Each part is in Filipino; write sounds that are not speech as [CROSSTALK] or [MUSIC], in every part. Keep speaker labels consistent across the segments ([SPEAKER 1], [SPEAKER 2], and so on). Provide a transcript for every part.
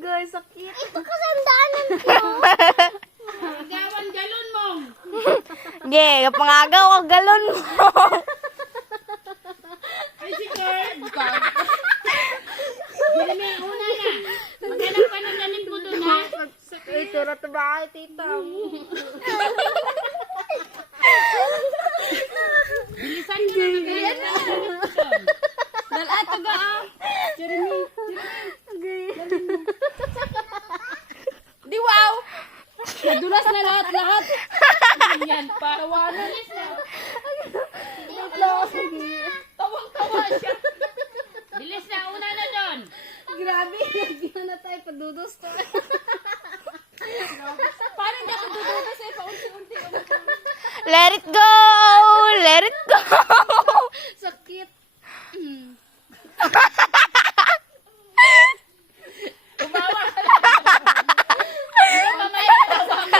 [SPEAKER 1] Guys, sakit.
[SPEAKER 2] Ito kasi ang daanan ko.
[SPEAKER 3] Gawan galon mo.
[SPEAKER 1] Ge, pangagaw ang galon mo.
[SPEAKER 3] Ay, si Kurt. Hindi na, una na. Maghanap ka ng galing ko doon, ha?
[SPEAKER 1] Uy, turot ba kayo, tita? [LAUGHS]
[SPEAKER 3] Bilisan na ka ng galing ko doon.
[SPEAKER 1] Dalat, taga ah.
[SPEAKER 3] Jeremy.
[SPEAKER 1] Di wow.
[SPEAKER 3] Nadulas na lahat-lahat. Yan pa. Tawanan. Tawang-tawa siya. Bilis na, una na doon.
[SPEAKER 1] Grabe, nagyan na tayo, padudos to.
[SPEAKER 3] Paano hindi ako dududas eh? Paunti-unti.
[SPEAKER 1] Let it go! Let it go! [LAUGHS]
[SPEAKER 3] Sakit. Lang. Pero mamaya ka lang.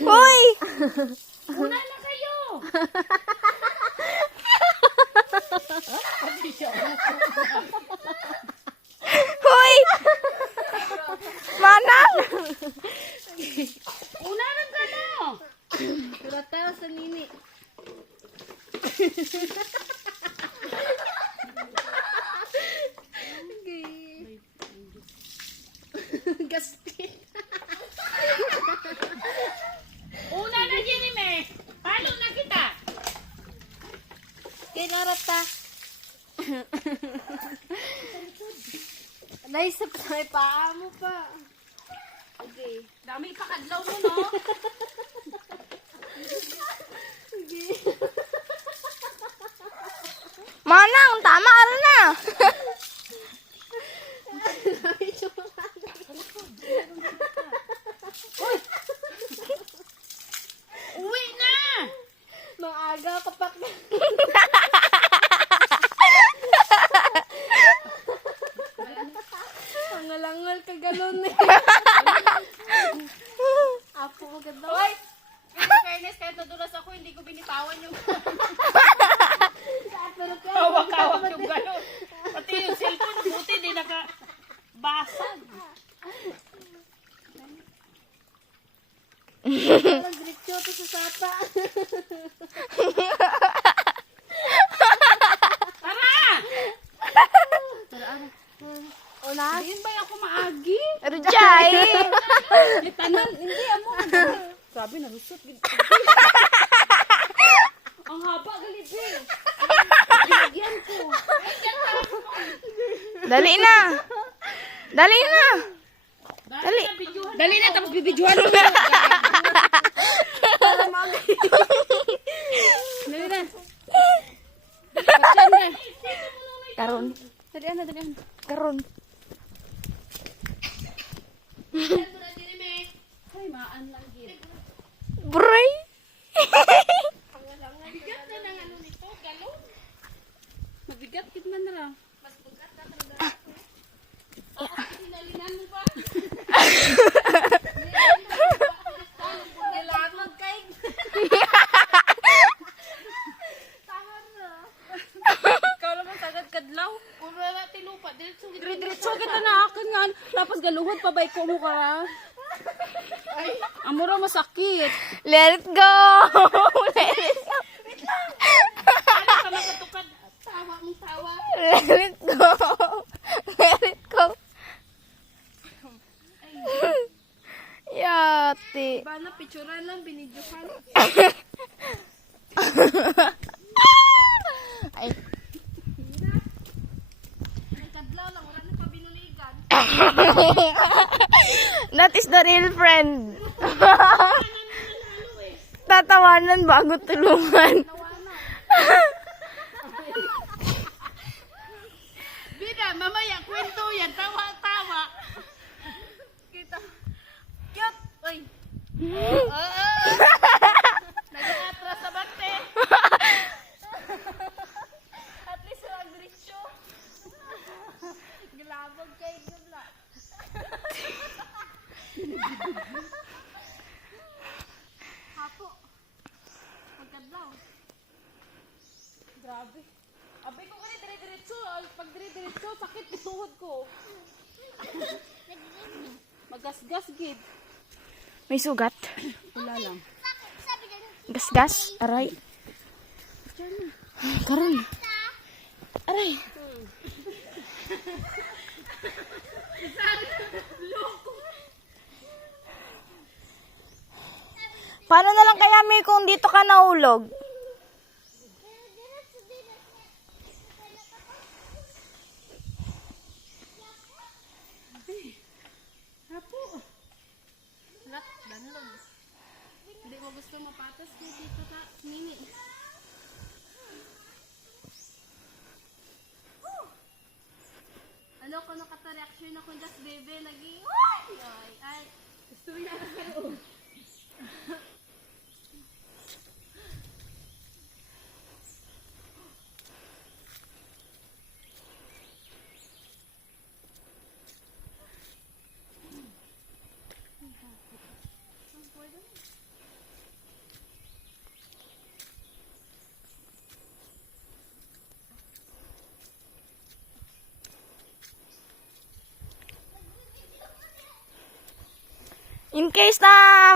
[SPEAKER 1] Hoy!
[SPEAKER 3] Una na kayo.
[SPEAKER 1] Hoy! Manang!
[SPEAKER 3] Una na ka no.
[SPEAKER 1] Turata sa nini. Gaspit.
[SPEAKER 3] Una na Jeremy. Palo na kita.
[SPEAKER 1] Kinarata. Naisip sa may paa mo pa. Okay.
[SPEAKER 3] Dami pa kadlaw mo no. [LAUGHS]
[SPEAKER 1] Manang, tama ka na. [LAUGHS]
[SPEAKER 3] Uwi na.
[SPEAKER 1] Maaga kapak na. Angal-angal ka galon eh. Apo mo ganda.
[SPEAKER 3] Hoy. In fairness, kahit nadulas ako, hindi ko binitawan yung hawak-hawak yung gano'n. Pati yung cellphone, buti di nakabasag.
[SPEAKER 1] Walang diretso to sapa.
[SPEAKER 3] Tara!
[SPEAKER 1] Unas.
[SPEAKER 3] Ayun ba ako maagi?
[SPEAKER 1] Rujay. [LAUGHS]
[SPEAKER 3] Tanan, hindi amo. Sabi na rusot. Ang haba galit eh. Lagyan ko.
[SPEAKER 1] Dali na. Dali na. Dali.
[SPEAKER 3] Dali na, tapos bibidyohan [LAUGHS] mo. Dali na. Patyan na.
[SPEAKER 1] Karon.
[SPEAKER 3] Dali na, dali na.
[SPEAKER 1] Karon.
[SPEAKER 3] Ay, maan lang gid.
[SPEAKER 1] Bray.
[SPEAKER 3] Bigat na ng ano nito, galon. Mabigat gid man na lang. Mas bugat na talaga. Ah, sinalinan mo pa.
[SPEAKER 1] Kailangan kay.
[SPEAKER 3] Ikaw lang ang sagad kadlaw. Kung wala tilupa, diretso gid. Diretso gid na akin nga. Tapos galuhod pa bay ko mo ka. Ay, amuro masakit. [LAUGHS]
[SPEAKER 1] Let it go. Let it go.
[SPEAKER 3] Ano ka makatukad? Tawa mong tawa.
[SPEAKER 1] Let it go. Let it go. Yati.
[SPEAKER 3] Ba na picturean lang binidyohan. [LAUGHS]
[SPEAKER 1] Ay.
[SPEAKER 3] Ay kadlaw lang wala na pa binuligan.
[SPEAKER 1] That is the real friend. [LAUGHS] Tatawanan bago tulungan.
[SPEAKER 3] Bida, mamaya kwento yan. Tawa, tawa. Kita. Cute. Uy. Nag-atras [LAUGHS]
[SPEAKER 1] Gid.
[SPEAKER 2] May sugat. [CLEARS THROAT]
[SPEAKER 1] Wala lang.
[SPEAKER 2] Gasgas. Aray. Karon. Aray. Paano na lang kaya may kung dito ka nahulog?
[SPEAKER 1] Apo. Lak, danlog. Hindi mo kay dito ka, nini. Ano ko nakata-reaction ako just baby lagi. Ay, ay. Gusto niya [LAUGHS] na
[SPEAKER 2] In case na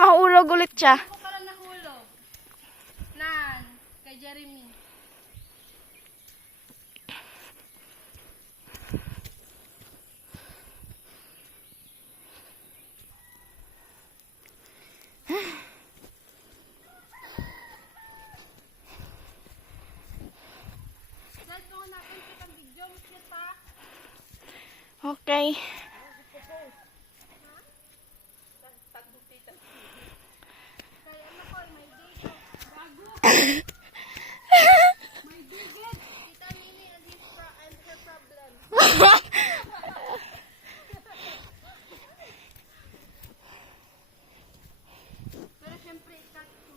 [SPEAKER 2] mahulog ulit siya.
[SPEAKER 1] Ako para nahulog. Nan, kay Jeremy. [SIGHS]
[SPEAKER 2] Okay.
[SPEAKER 1] Kaya ano ko, may dito. Bago. may digit. Tita Nini and, his pro- and her problem. Pero syempre, ikat mo.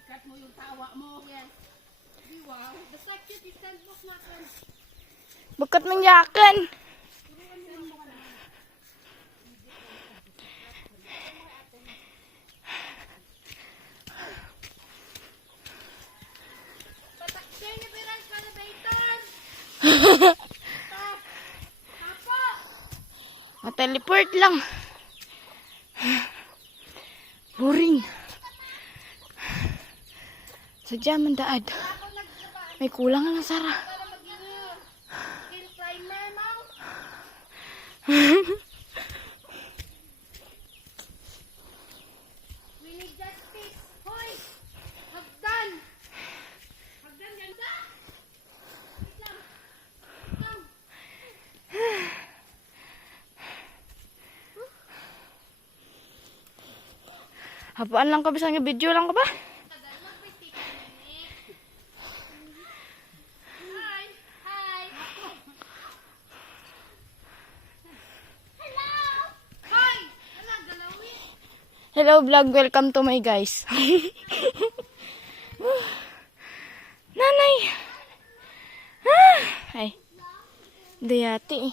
[SPEAKER 1] Ikat mo yung tawa mo. Yes. Di wow. Basta cute, ikat mo natin.
[SPEAKER 2] Bukat man yakan. [LAUGHS] Mateleport lang. Boring. Sadya man daad. May kulang lang Sara.
[SPEAKER 1] We need justice. Hoy! Hagdan! Hagdan ganda! Wait lang. Wait lang.
[SPEAKER 2] Lang ka bisang video lang ka ba?
[SPEAKER 1] Hello
[SPEAKER 2] vlog, welcome to my guys. [LAUGHS] Nanay. Ah, ay. Dayati.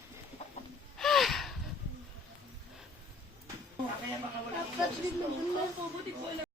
[SPEAKER 1] Charge mo na ba?
[SPEAKER 2] Okay.
[SPEAKER 1] Charge mo ano eh.